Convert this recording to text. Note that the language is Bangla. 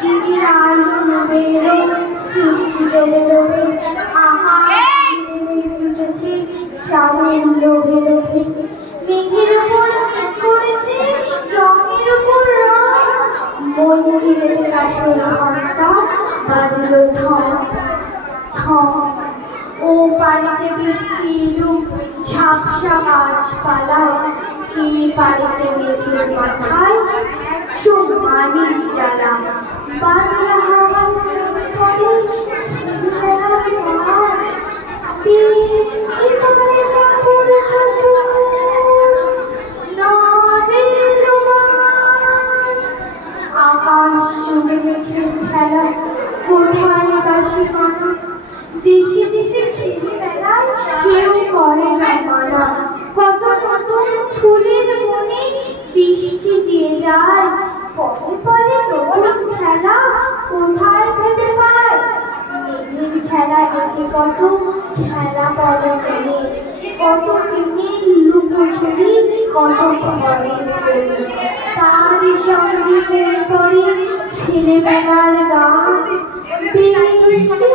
দিদিরা আলো বেরো সূর্য বেরোবে আকাশ উঠেছে চাঁদের লোভে লোভে মেঘের উপর করেছে রঙের উপর রং মন্দিরের কাছে ঘন্টা বাজলো থম থম ও বাড়িতে বৃষ্টির রূপ ঝাপসা গাছপালা এই বাড়িতে মেঘের মাথায় একশো মানিক জ্বালা বাদলা হাওয়া পড়ে আকাশ জুড়ে মেঘের খেলা কোথায় কাশি কানা দেশে দেশে খেলে বেড়ায় কেউ করে না মানা কত কত ফুলের মনে বৃষ্টি দিয়ে যায় পরে পরে নতুন খেলা কোথায় খেতে পায় মেঘের খেলা দেখে কত খেলা পড়ে মনে কত দিনের লুকোচুরি কত ঘরে তারই সঙ্গে পড়ে ছেলেবেলার গান বৃষ্টি